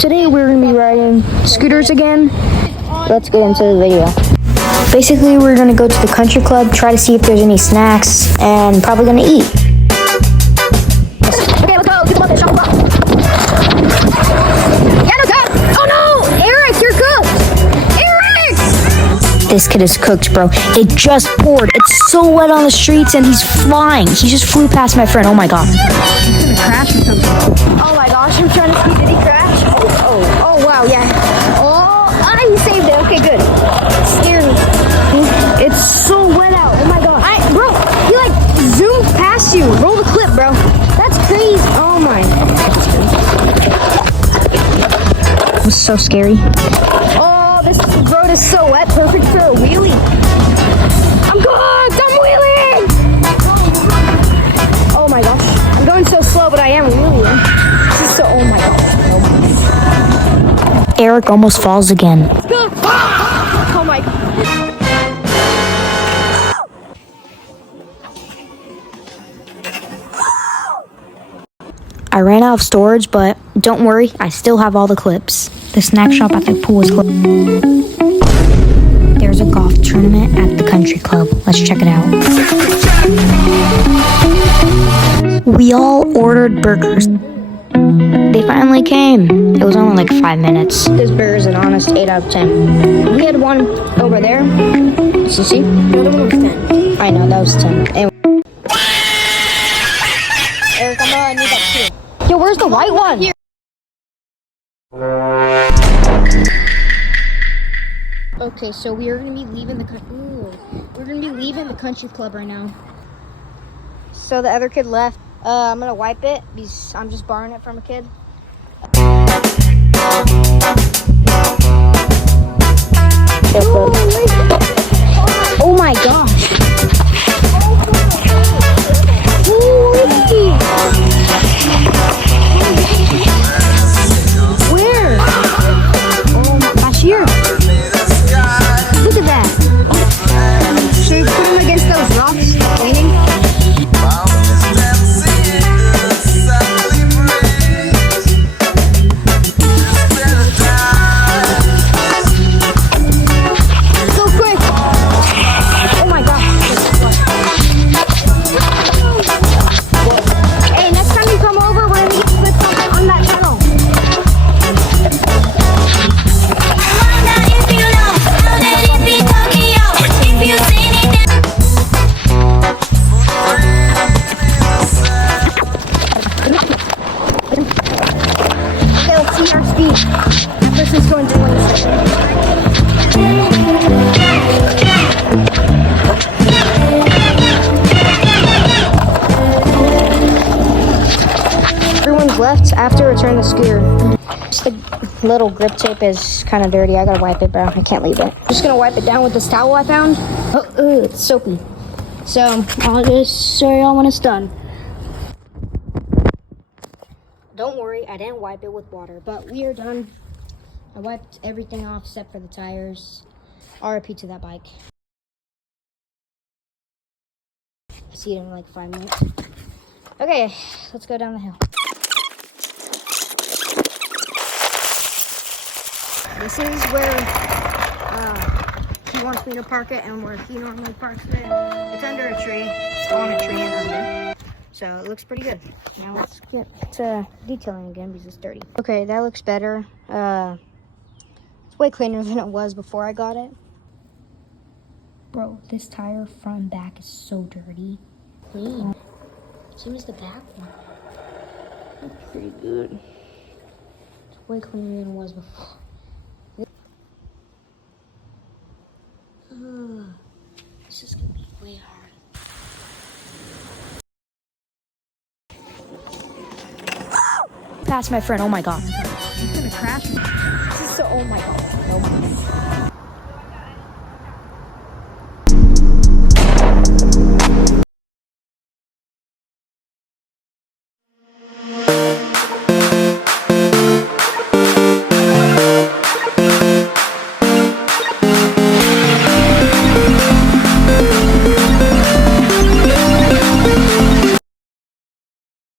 Today we're going to be riding scooters again. Let's get into the video. Basically, we're going to go to the country club, try to see if there's any snacks, and probably going to eat. Okay, let's go. Get them up there, shop. Yeah, no time. Oh no! Eric, you're cooked! Eric! This kid is cooked, bro. It just poured. It's so wet on the streets, and he's flying. He just flew past my friend. Oh my god. He's going to crash or something. Oh my gosh, I'm trying to see. Did he crash? Oh, wow, yeah. He saved it. Okay, good. Scared me. It's so wet out. Oh my god. Bro, he like zoomed past you. Roll the clip, bro. That's crazy. Oh my. It was so scary. Oh, this road is so wet. Perfect for a wheelie. I'm cooked. I'm wheeling. Oh my gosh. I'm going so slow, but I am wheeling. This is so, oh my gosh. Eric almost falls again. Oh my god. I ran out of storage, but don't worry, I still have all the clips. The snack shop at the pool is closed. There's a golf tournament at the country club. Let's check it out. We all ordered burgers. They finally came. It was only like 5 minutes. This burger is an honest 8 out of 10. We had one over there. Did you see? The other one was 10. I know, that was 10. Anyway. Eric, I'm gonna need that too. Yo, where's the white one? Here. Okay, so we are gonna be leaving the country club right now. So the other kid left. I'm gonna wipe it because I'm just borrowing it from a kid. Oh my gosh. Holy. Where? Oh my gosh, here. Look at that. Should we put him against those rocks waiting? Everyone's left after return the scooter. Just the little grip tape is kind of dirty. I gotta wipe it, bro. I can't leave it. I'm just gonna wipe it down with this towel I found. Oh, it's soapy. So I'll just show y'all when it's done. Don't worry, I didn't wipe it with water, but we are done. I wiped everything off except for the tires. RIP to that bike. See it in like 5 minutes. Okay, let's go down the hill. This is where he wants me to park it and where he normally parks it. It's under a tree. It's on a tree and under. So it looks pretty good. Now let's get to detailing again because it's dirty. Okay, that looks better. It's way cleaner than it was before I got it. Bro, this tire front and back is so dirty. Clean. Same as the back one. That's pretty good. It's way cleaner than it was before. This is gonna be way hard. Past my friend, oh my god. He's gonna crash me. This is so, oh my god. Oh my god.